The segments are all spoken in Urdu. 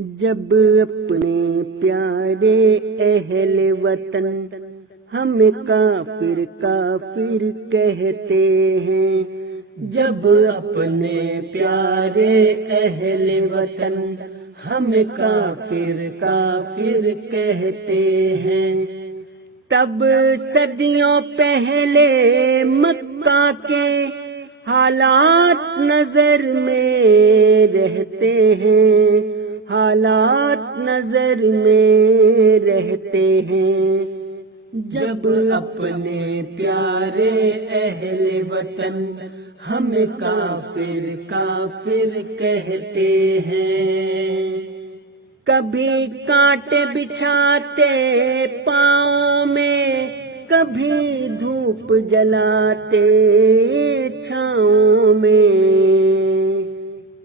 جب اپنے پیارے اہل وطن ہمیں کافر کافر کہتے ہیں، جب اپنے پیارے اہل وطن ہمیں کافر کافر کہتے ہیں، تب صدیوں پہلے مکہ کے حالات نظر میں رہتے ہیں، حالات نظر میں رہتے ہیں۔ جب اپنے پیارے اہل وطن ہمیں کافر کافر کہتے ہیں، کبھی کانٹے بچھاتے پاؤں میں، کبھی دھوپ جلاتے چھاؤں میں،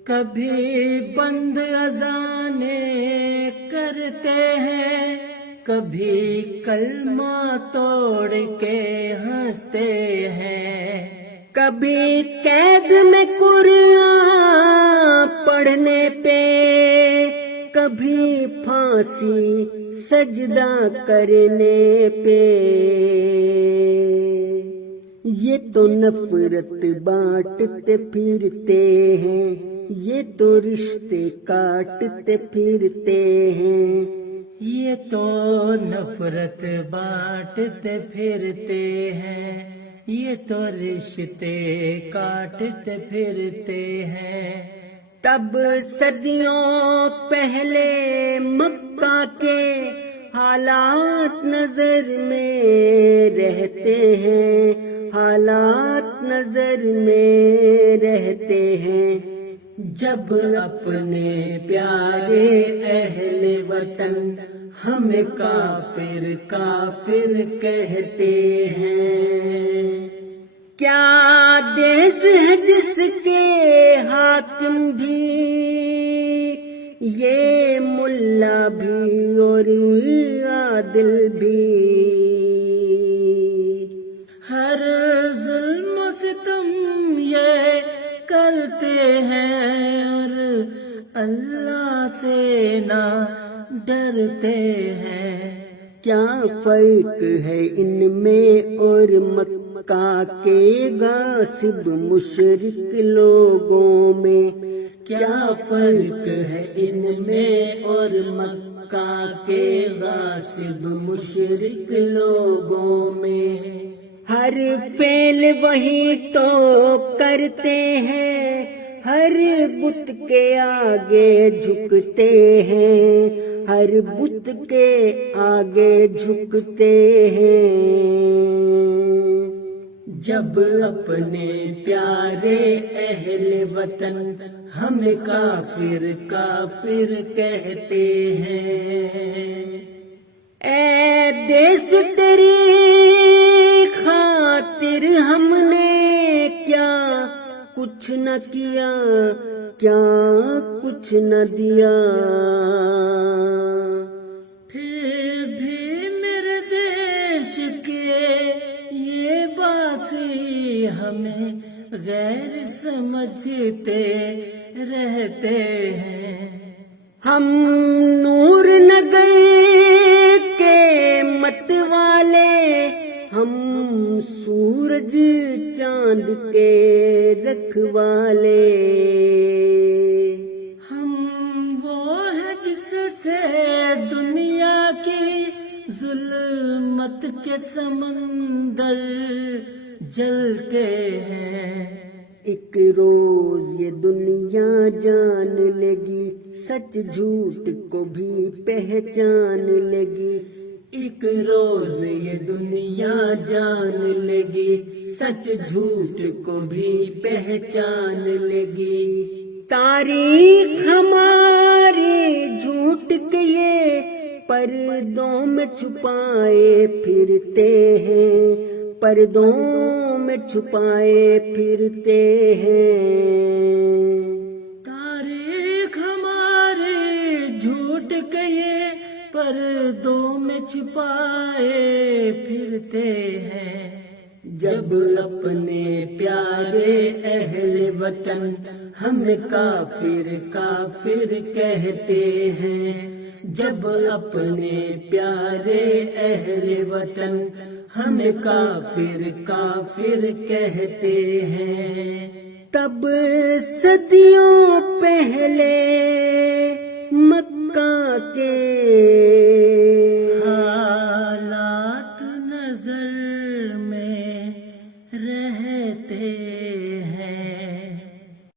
کبھی بند اذانیں کرتے ہیں، کبھی کلمہ توڑ کے ہنستے ہیں، کبھی قید میں قرآن پڑھنے پہ، کبھی پھانسی سجدہ کرنے پہ۔ یہ تو نفرت بانٹتے پھرتے ہیں، یہ تو رشتے کاٹتے پھرتے ہیں، یہ تو نفرت بانٹتے پھرتے ہیں، یہ تو رشتے کاٹتے پھرتے ہیں۔ تب صدیوں پہلے مکہ کے حالات نظر میں رہتے ہیں، حالات نظر میں رہتے ہیں۔ جب اپنے پیارے اہل وطن ہمیں کافر کافر کہتے ہیں، کیا دیس ہے جس کے حاکم بھی، یہ ملا بھی اور عادل بھی، ہر ظلم و ستم یہ کرتے ہیں اور اللہ سے نہ ڈرتے ہیں۔ کیا فرق ہے ان میں اور مکہ کے غاصب مشرک لوگوں میں، کیا فرق ہے ان میں اور مکہ کے غاصب مشرک لوگوں میں؟ ہر فعل وہی تو کرتے ہیں، ہر بت کے آگے جھکتے ہیں، ہر بت کے آگے جھکتے ہیں۔ جب اپنے پیارے اہل وطن ہمیں کافر کافر کہتے ہیں، اے دیس تیری خاطر ہم نے کیا کچھ نہ کیا، کیا کچھ نہ دیا، پھر بھی میرے دیش کے یہ باسی ہمیں غیر سمجھتے رہتے ہیں۔ ہم نور نگر کے مت والے، ہم سورج چاند کے رکھوالے، ہم وہ ہیں جس سے دنیا کی ظلمت کے سمندر جلتے ہیں۔ ایک روز یہ دنیا جان لے گی، سچ جھوٹ کو بھی پہچان لے گی، ایک روز یہ دنیا جان لے گی، سچ جھوٹ کو بھی پہچان لے گی۔ تاریخ ہماری جھوٹ کے یہ پردوں میں چھپائے پھرتے ہیں، پردوں میں چھپائے پھرتے ہیں۔ تاریخ ہمارے جھوٹ کے یہ پردوں میں چھپائے پھرتے ہیں، جب اپنے پیارے اہل وطن ہمیں کافر کافر کہتے ہیں، جب اپنے پیارے اہل وطن ہمیں کافر کافر کہتے ہیں، تب صدیوں پہلے مکہ کے